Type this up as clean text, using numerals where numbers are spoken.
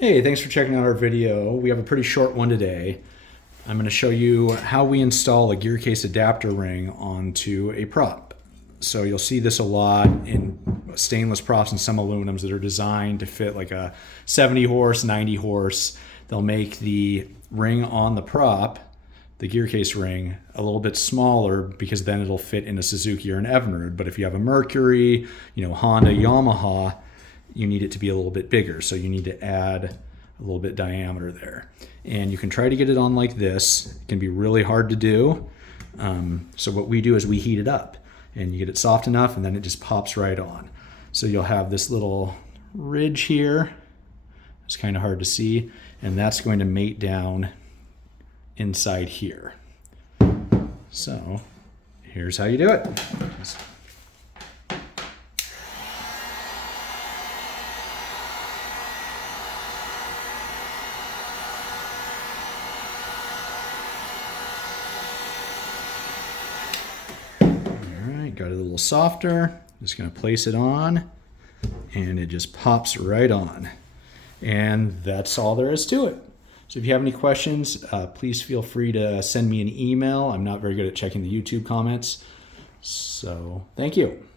Hey, thanks for checking out our video. We have a pretty short one today. I'm going to show you how we install a gear case adapter ring onto a prop. So you'll see this a lot in stainless props and some aluminums that are designed to fit like a 70 horse, 90 horse. They'll make the ring on the prop, the gear case ring, a little bit smaller because then it'll fit in a Suzuki or an Evinrude. But if you have a Mercury, Honda, Yamaha, you need it to be a little bit bigger. So you need to add a little bit diameter there. And you can try to get it on like this. It can be really hard to do. So what we do is we heat it up and you get it soft enough and then it just pops right on. So you'll have this little ridge here. It's kind of hard to see. And that's going to mate down inside here. So here's how you do it. Got it a little softer. Just going to place it on and it just pops right on. And that's all there is to it. So if you have any questions, please feel free to send me an email. I'm not very good at checking the YouTube comments. So thank you.